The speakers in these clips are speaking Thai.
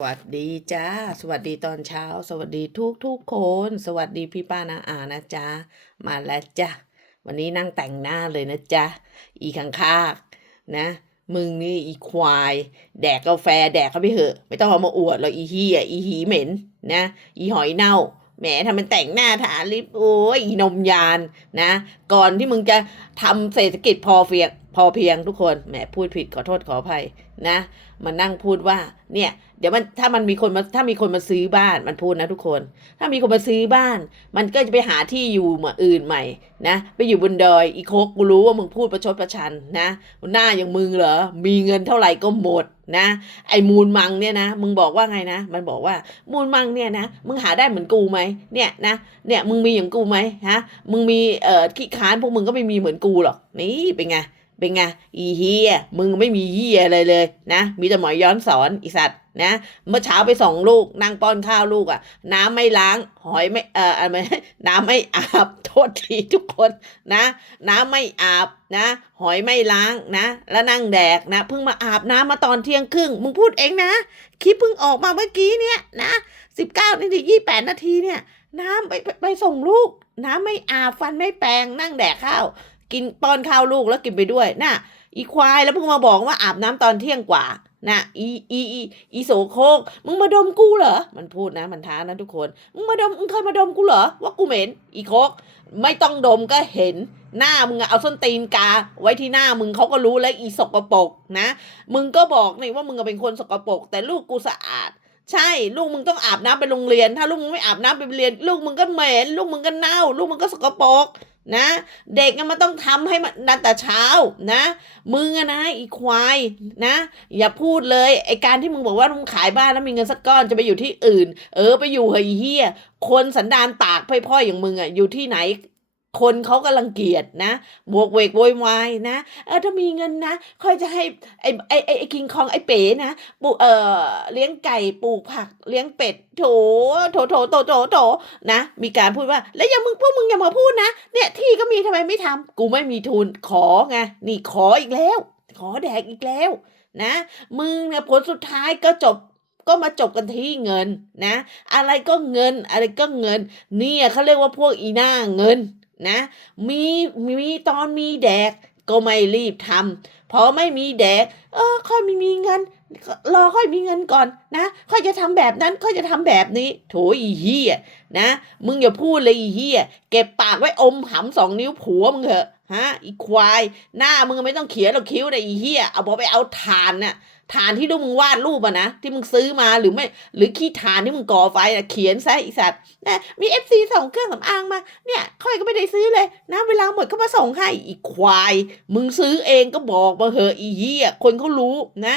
สวัสดีจ้า สวัสดีตอนเช้า สวัสดีทุกทุกคน สวัสดีพี่ป้านาอานะจ๊ะมาแล้วจ้ะวันนี้นั่งแต่งหน้าเลยนะจ๊ะอีข้างคากนะ มึงนี่อีควาย แดกกาแฟแดกเขาไปเถอะ ไม่ต้องเอามาอวดหรอกอีเฮียอีหีเหม็นนะ อีหอยเน่าแหมทำเป็นแต่งหน้าทาลิปโอ้ยอีนมยานนะ ก่อนที่มึงจะทำเศรษฐกิจพอเพียงพอเพียงทุกคนแหมพูดผิดขอโทษขออภัย นะมานั่งพูดว่าเนี่ยเดี๋ยวมันถ้ามันมีคนมาถ้ามีคนมาซื้อบ้านมันพูดนะทุกคน ถ้ามีคนมาซื้อบ้าน มันก็จะไปหาที่อยู่มาอื่นใหม่นะไปอยู่บนดอยอีโคกกูรู้ว่ามึงพูดประชดประชันนะหน้าอย่างมึงเหรอมีเงินเท่าไหร่ก็หมดนะ ไอ้มูลมังเนี่ยนะ มึงบอกว่าไงนะ มันบอกว่ามูลมังเนี่ยนะมึงหาได้เหมือนกูไหมเนี่ยนะเนี่ยมึงมีอย่างกูไหมฮะมึงมีเอ่อขี้ค้านพวกมึงก็ไม่มีเหมือนกูหรอกนี่เป็นไง เป็นไงอีเฮียมึงไม่มีเฮียอะไรเลยนะ มีแต่หมอยย้อนสอนอีสัตว์นะ เมื่อเช้าไปส่งลูกนั่งป้อนข้าวลูกอะ่ะ น้ำไม่ล้างหอยไม่เอ่ออะไรน้ำไม่อาบโทษทีทุกคนนะ น้ำไม่อาบนะ หอยไม่ล้างนะ แล้วนั่งแดกนะเพิ่งมาอาบน้ำมาตอนเที่ยงครึ่งมึงพูดเองนะคลิปเพิ่งออกมาเมื่อกี้เนี่ยนะสิบเก้านาทียี่แปดนาทีเนี่ย น้ำไปไปไปส่งลูก น้ำไม่อาบฟันไม่แปรงนั่งแดกข้าว กินป้อนข้าวลูกแล้วกินไปด้วยน่ะอีควายแล้วเพิ่งมาบอกว่าอาบน้ำตอนเที่ยงกว่านะอีอีอีอีโสโคกมึงมาดมกูเหรอ มันพูดนะ มันท้านะทุกคน มึงมาดม มึงเคยมาดมกูเหรอ ว่ากูเหม็น อีโคก ไม่ต้องดมก็เห็น หน้ามึงเอาส้นตีนกา ไว้ที่หน้ามึงเขาก็รู้แล้วอีสกปรกนะ มึงก็บอกนี่ว่ามึงเป็นคนสกปรกแต่ลูกกูสะอาด ใช่ ลูกมึงต้องอาบน้ำไปโรงเรียน ถ้าลูกมึงไม่อาบน้ำไปเรียน ลูกมึงก็เหม็น ลูกมึงก็เน่า ลูกมึงก็สกปรก นะ เด็กมันต้องทำให้มันนันแต่เช้านะมึงอนะอีควายนะ อย่าพูดเลยไอการที่มึงบอกว่ามึงขายบ้านแล้วมีเงินสักก้อนจะไปอยู่ที่อื่น เออไปอยู่เฮยเฮียคนสันดานปากพ่อยๆอย่างมึงอะอยู่ที่ไหน คนเขากำลังเกลียดนะบวกเวกโวยวายนะ เออถ้ามีเงินนะค่อยจะให้ไอ้ไอ้ไอไอคิงคองไอ้เป๋นะปลูกเออเลี้ยงไก่ปลูกผัก เลี้ยงเป็ดโถโถโถโถโถโถนะ มีการพูดว่า แล้วอย่ามึงพวกมึงอย่ามาพูดนะเนี่ยที่ก็มีทำไมไม่ทำกูไม่มีทุนขอไงนี่ขออีกแล้ว ขอแดกอีกแล้วนะ มึงเนี่ยผลสุดท้ายก็จบก็มาจบกันที่เงินนะ อะไรก็เงินอะไรก็เงิน เนี่ยเขาเรียกว่าพวกอีหน้าเงิน นะ มีมีตอนมีแดกก็ไม่รีบทำพอไม่มีแดก เออ ค่อยม่มีเงินรอค่อยมีเงินก่อนนะ ค่อยจะทำแบบนั้นค่อยจะทำแบบนี้ โถอีเหี้ยนะ มึงอย่าพูดเลยอีเหี้ยเก็บปากไว้อมหำสองนิ้วผัวมึงเถอะฮะอีควาย หน้ามึงไม่ต้องเขียนหรอกคิ้วนะอีเหี้ยเอาบอไปเอาฐานน่ะ ฐานที่ลูกมึงวาดรูปอะนะที่มึงซื้อมาหรือไม่ หรือขี้ฐานที่มึงก่อไฟอะเขียนซะอีสัตว์นะมีเอฟซีส่งเครื่องสำอางมาเนี่ยค่อยก็ไม่ได้ซื้อเลยนะเวลาหมดก็มาส่งให้อีควาย มึงซื้อเองก็บอกมาเหอะอีเหี้ยคนเขารู้นะ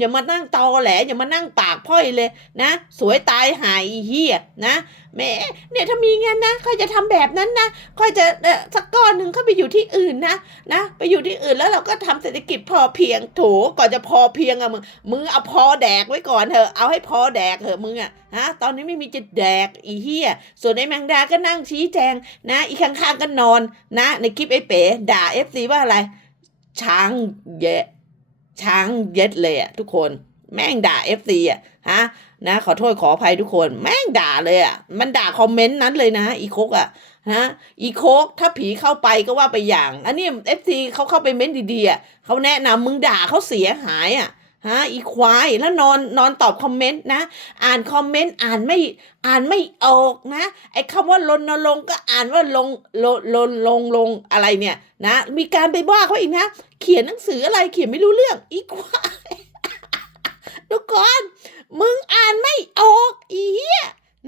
อย่ามานั่งตอแหลอย่ามานั่งปากพ่อยเลยนะ สวยตายหายอีเหี้ยนะ แหมเนี่ยถ้ามีเงินนะค่อยจะทำแบบนั้นนะค่อยจะเออสักก้อนหนึ่งค่อยไปอยู่ที่อื่นนะนะ ไปอยู่ที่อื่นแล้วเราก็ทำเศรษฐกิจพอเพียงโถก่อนจะพอเพียงอะมึงมึงเอาพอแดกไว้ก่อนเถอะเอาให้พอแดกเถอะมึงอะฮะตอนนี้ไม่มีจะแดกอีเฮียส่วนไอ้แมงดาก็นั่งชี้แจงนะ อีข้างๆก็นอนนะ ในคลิปไอ้เป๋ด่าเอฟซีว่าอะไรช้างเยะช้างเย็ดเลยอะทุกคน แม่งด่าเอฟซีอะฮะนะขอโทษขออภัยทุกคนแม่งด่าเลยอะมันด่าคอมเมนต์นั้นเลยนะอีโคกอะฮะอีโคกถ้าผีเข้าไปก็ว่าไปอย่าง อันนี้เอฟซีเขาเข้าไปเม้นดีๆอะเขาแนะนำมึงด่าเขาเสียหายอะฮะอีควายแล้วนอนนอนตอบคอมเมนต์นะ อ่านคอมเมนต์อ่านไม่อ่านไม่ออกนะไอ้คำว่ารณรงก็อ่านว่าลงลงลงลงลงอะไรเนี่ยนะ มีการไปว่าเขาอีกนะ เขียนหนังสืออะไรเขียนไม่รู้เรื่องอีควาย ทุกคน มึงอ่านไม่ออกอีเหี้ย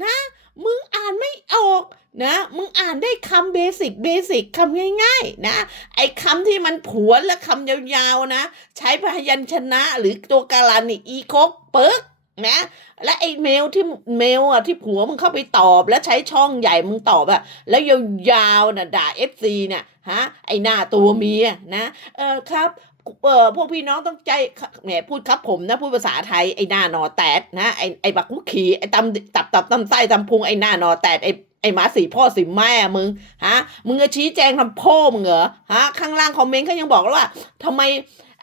นะ มึงอ่านไม่ออกนะ มึงอ่านได้คำเบสิกเบสิกคำง่ายๆนะ ไอ้คำที่มันผวนและคำยาวๆนะ ใช้พยัญชนะหรือตัวการันนี่อีคกเปิกนะ และไอ้เมลที่เมลอะที่ผัวมึงเข้าไปตอบ แล้วใช้ช่องใหญ่มึงตอบอะแล้วยาวๆนะด่าเอฟซีเนี่ยฮะไอ้หน้าตัวเมียนะ เออครับ เออพวกพี่น้องต้องใจแหมพูดครับผมนะ พูดภาษาไทยไอ้หน้านอแตดนะไอ้ไอ้บักกุกขี่ไอ้ตำตับตับตำไส้ตำพุงไอ้หน้านอแตดไอ้ไอ้หมาสีพ่อสีแม่มึงฮะมึงจะชี้แจงทำพ่อมึงเหรอฮะข้างล่างคอมเมนต์เขายังบอกว่าทำไม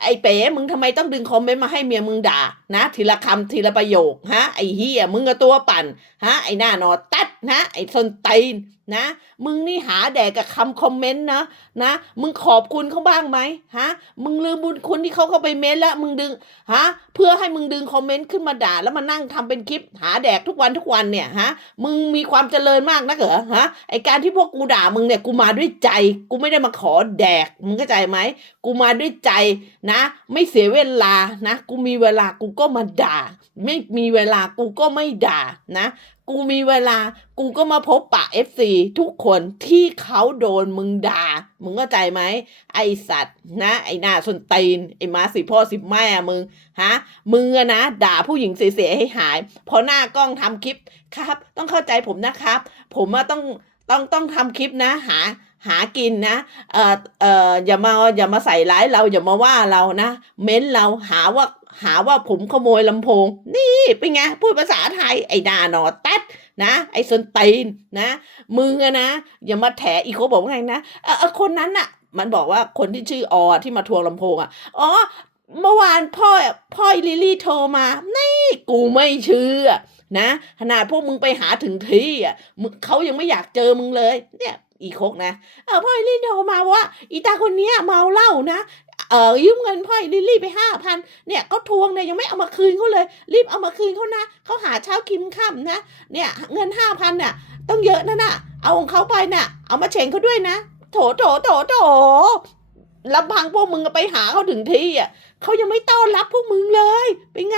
ไอ้เป๋มึงทำไมต้องดึงคอมเมนต์มาให้เมียมึงด่านะทีละคำทีละประโยคฮะไอ้เฮียมึงกับตัวปั่นฮะไอ้หน้านอตัดนะไอ้ส้นตีน นะ มึงนี่หาแดกกับคำคอมเมนต์นะนะ มึงขอบคุณเขาบ้างไหมฮะ มึงลืมบุญคุณที่เขาเข้าไปเม้นแล้วมึงดึงฮะเพื่อให้มึงดึงคอมเมนต์ขึ้นมาด่าแล้วมานั่งทำเป็นคลิป หาแดกทุกวันทุกวันเนี่ยฮะ มึงมีความเจริญมากนะเหรอฮะไอการที่พวกกูด่ามึงเนี่ยกูมาด้วยใจ กูไม่ได้มาขอแดกมึงเข้าใจไหมกูมาด้วยใจนะ ไม่เสียเวลานะ กูมีเวลากูก็มาด่า ไม่มีเวลากูก็ไม่ด่านะกูมีเวลา กูก็มาพบปะเอฟซีทุกคนที่เขาโดนมึงด่า มึงเข้าใจไหม ไอสัตว์นะ ไอหน้าส้นตีน ไอมาสิพ่อสิแม่มึง ฮะ มึงอะนะ ด่าผู้หญิงเสียๆให้หาย พอหน้ากล้องทำคลิปครับ ต้องเข้าใจผมนะครับ ผมอะต้องต้องต้องทำคลิปนะหาหากินนะ เอ่อ เอ่อ อย่ามาอย่ามาใส่ร้ายเราอย่ามาว่าเรานะ เม้นเราหาว่าหาว่าผมขโมยลำโพง นี่เป็นไงพูดภาษาไทยไอ้หนานอแต นะไอ้สนตีนนะมึงอะนะอย่ามาแถอีกเขาบอกว่าไงนะเออคนนั้นอะมันบอกว่าคนที่ชื่อออที่มาทวงลำโพงอะอ๋อเมื่อวานพ่อพ่อลิลลี่โทรมา นี่กูไม่เชื่อนะขนาดพวกมึงไปหาถึงที่อะมึงเขายังไม่อยากเจอมึงเลย เนี่ยอีโคกนะเออพ่อลิลลี่โทรมาว่า อีตาคนเนี้ยเมาเหล้านะ เออยืมเงินพ่อลิลลี่ไปห้าพันเนี่ยก็ทวงเนี่ยยังไม่เอามาคืนเขาเลย รีบเอามาคืนเขานะเขาหาเช้ากินค่ำนะเนี่ยเงินห้าพันน่ะต้องเยอะนะน่ะ เอาของเขาไปน่ะ เอามาเฉ่งเขาด้วยนะ โถโถโถโถลำพังพวกมึงไปหาเขาถึงที่อะเขายังไม่ต้อนรับพวกมึงเลย เป็นไง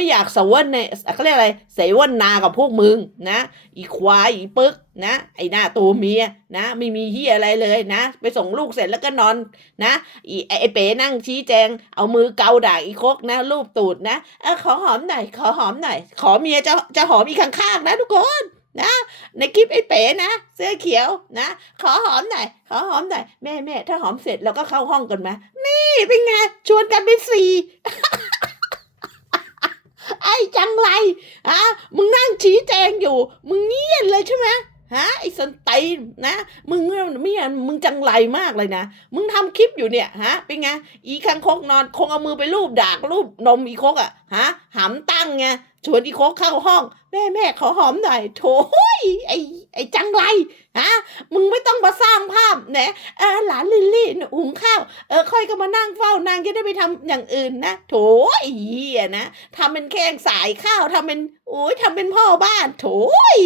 ไม่อยากเสวนในเขาเรียกอะไรเสวนนากับพวกมึงนะ อีควายอีปึกนะ ไอหน้าตัวเมียนะไม่มีเฮียอะไรเลยนะ ไปส่งลูกเสร็จแล้วก็นอนนะอีไอไอเป๋นั่งชี้แจง เอามือเกาด่าอีโคกนะรูปตูดนะเออขอหอมหน่อยขอหอมหน่อย ขอเมียจะจะหอมอีข้างๆนะทุกคนนะในคลิปไอ้เป๋นะ เสื้อเขียวนะ ขอหอมหน่อยขอหอมหน่อยแม่แม่ถ้าหอมเสร็จเราก็เข้าห้องกันไหมนี่เป็นไงชวนกันไปสี่ จังไรฮะมึงนั่งชี้แจงอยู่ มึงเงียบเลยใช่ไหมฮะไอ้สันตีนนะมึงไม่มึงจังไรมากเลยนะ มึงทำคลิปอยู่เนี่ยฮะเป็นไงอีคังคกนอนคงเอามือไปรูปดากรูปนมอีคกอะ ฮะหำตั้งไงชวนอีโคเข้าห้อง แม่แม่ขอหอมหน่อยโถยไอ้ไอ้จังไรฮะมึงไม่ต้องมาสร้างภาพนะเออหลานลิลลี่น่ะหุงข้าวเออค่อยก็มานั่งเฝ้านางจะได้ไปทำอย่างอื่นนะโถไอ้เหี้ยนะทำเป็นแข้งสายข้าวทำเป็นโอ้ยทำเป็นพ่อบ้านโถย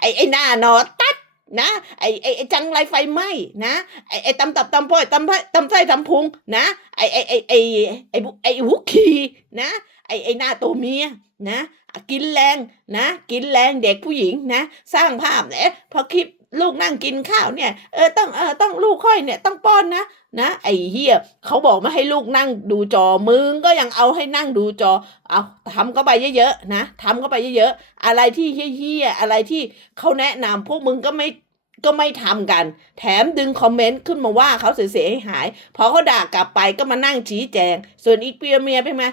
ไอ้ไอ้หน้านอตัดนะไอ้ไอ้ไอจังไรไฟไหม้นะไอ้ไอตำตับตำป้อยตำไส้ตำไส้ตำพุงนะไอ้ไอ้ไอ้ไอ้ไอ้ไอ้หุกขีนะ ไอ้ไอ้หน้าตัวเมียนะกินแรงนะ กินแรงเด็กผู้หญิงนะ สร้างภาพเนี่ยพอคลิปลูกนั่งกินข้าวเนี่ยเออต้องเออต้องลูกค่อยเนี่ยต้องป้อนนะนะไอ้เฮียเขาบอกไม่ให้ลูกนั่งดูจอมึงก็ยังเอาให้นั่งดูจอเอาทำเข้าไปเยอะๆนะทำเข้าไปเยอะๆอะไรที่เฮี้ยๆอะไรที่เขาแนะนำพวกมึงก็ไม่ ก็ไม่ทำกัน แถมดึงคอมเมนต์ขึ้นมาว่าเขาเสียให้หาย พอเขาด่ากลับไปก็มานั่งชี้แจง ส่วนอีกเปียเมียเป็นไง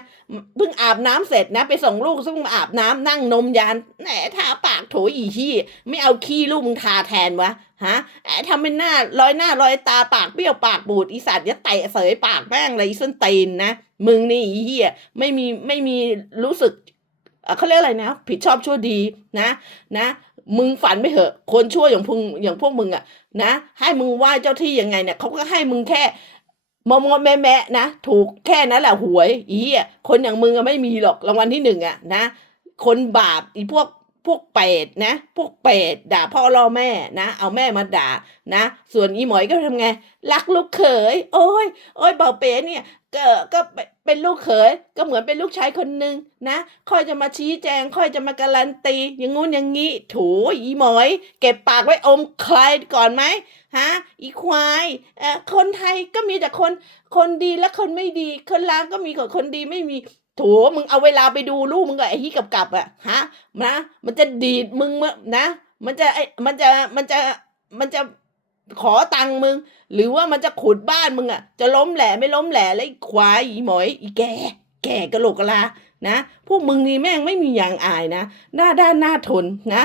เพิ่งอาบน้ำเสร็จนะ ไปส่งลูกซึ่งอาบน้ำนั่งนมยานแหนทาปากโถอีขี้ไม่เอาขี้ลูกมึงทาแทนวะฮะแอบทำเป็นหน้าลอยหน้าลอยตาปากเบี้ยวปากบูดอีสัตว์จะเตะเสยปากแม่งเลยส้นตีนนะมึงนี่อีเหี้ยไม่มีไม่มีรู้สึกเขาเรียกอะไรนะ ผิดชอบชั่วดีนะนะ มึงฝันไม่เหอะ คนชั่วอย่างพึงอย่างพวกมึงอะนะให้มึงไหว้เจ้าที่ยังไงเนี่ยเขาก็ให้มึงแค่มอมอแม่แม่นะถูกแค่นั้นแหละหวยอีอะคนอย่างมึงอะไม่มีหรอกรางวัลที่หนึ่งอะนะ คนบาปอีพวก พวกเปรตนะ พวกเปรตด่าพ่อล่อแม่นะ เอาแม่มาด่านะ ส่วนอีหมอยก็ทำไง รักลูกเขย โอ้ยโอ้ยเบาเป๋เนี่ยก็ก็เป็นลูกเขยก็เหมือนเป็นลูกชายคนหนึ่งนะค่อยจะมาชี้แจง ค่อยจะมาการันตี อย่างงู้นอย่างงี้ถูอีหมอย เก็บปากไว้อมใครก่อนไหมฮะอีควายเอ่อคนไทยก็มีแต่คนคนดีและคนไม่ดี คนล้างก็มีกับคนดีไม่มี โถมึงเอาเวลาไปดูลูกมึงกับไอ้ที่กับกับอะฮะนะมันจะดีดมึงมะนะ มันจะไอ้มันจะมันจะมันจะขอตังค์มึง หรือว่ามันจะขุดบ้านมึงอะจะล้มแหล่ไม่ล้มแหล่แล้วควายอีหมอยอีแกแก่กะโหลกกะลานะพวกมึงนี่แม่งไม่มีอย่างอายนะ หน้าด้านหน้าทนนะ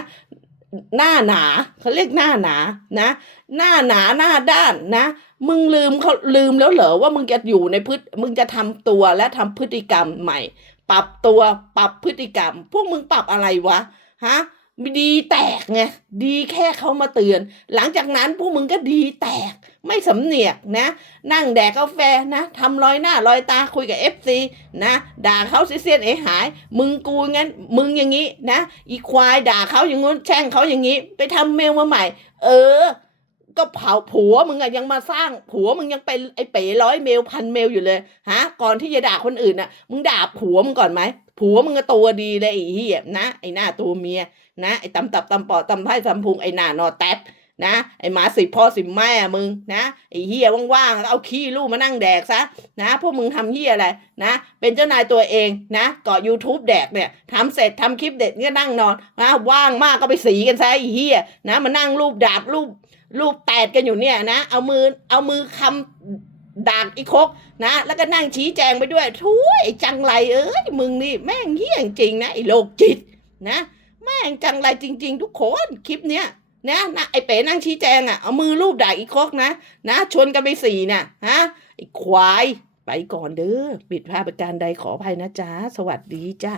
หน้าหนาเขาเรียกหน้าหนานะ หน้าหนาหน้าด้านนะ มึงลืมเขาลืมแล้วเหรอว่ามึงจะอยู่ในพฤติมึงจะทำตัวและทำพฤติกรรมใหม่ ปรับตัวปรับพฤติกรรม พวกมึงปรับอะไรวะฮะดีแตกไงดีแค่เขามาเตือน หลังจากนั้นพวกมึงก็ดีแตก ไม่สำเนียกนะ นั่งแดกกาแฟนะทำรอยหน้ารอยตาคุยกับเอฟซีนะด่าเขาเสียนเอหาย มึงกูงั้น มึงอย่างนี้นะ อีควายด่าเขาอย่างงู้นแช่งเขาอย่างนี้ ไปทำเมลมาใหม่ เออ ก็เผาผัวมึงอะยังมาสร้างผัวมึงยังเป็นไอ้เป๋ร้อยเมลพันเมลอยู่เลยฮะ ก่อนที่จะด่าคนอื่นน่ะมึงด่าผัวมึงก่อนไหมผัวมึงก็ตัวดีเลยไอ้เหี้ยนะไอ้หน้าตัวเมียนะไอ้ตำตับตำปอดตำไพ่ตำพุงไอ้หน้านอแต๊ดนะไอ้หมาสิพ่อสิแม่มึงนะไอ้เหี้ยว่างๆก็เอาขี้ลูกมานั่งแดกซะนะพวกมึงทำเหี้ยอะไรนะ เป็นเจ้านายตัวเองนะเกาะ YouTube แดกเนี่ยทำเสร็จทำคลิปเด็ดก็นั่งนอนนะว่างมากก็ไปสีกันซะไอ้เหี้ยนะมานั่งรูปดาบรูป รูปแตดกันอยู่เนี่ยนะ เอามือเอามือคำด่ากอีคกนะ แล้วก็นั่งชี้แจงไปด้วยทุยไอ้จังไรเอ้ยมึงนี่แม่งเหี้ยจริงนะไอ้โลกจิตนะ แม่งจังไรจริง ๆ ทุกคนคลิปเนี้ยนะนะไอ้เป๋นั่งชี้แจงอะเอามือรูปด่าอีคกนะนะ ชนกันไปสี่เนี่ยฮะไอ้ควายไปก่อนเด้อปิดภาพประการใดขออภัยนะจ๊ะ สวัสดีจ้า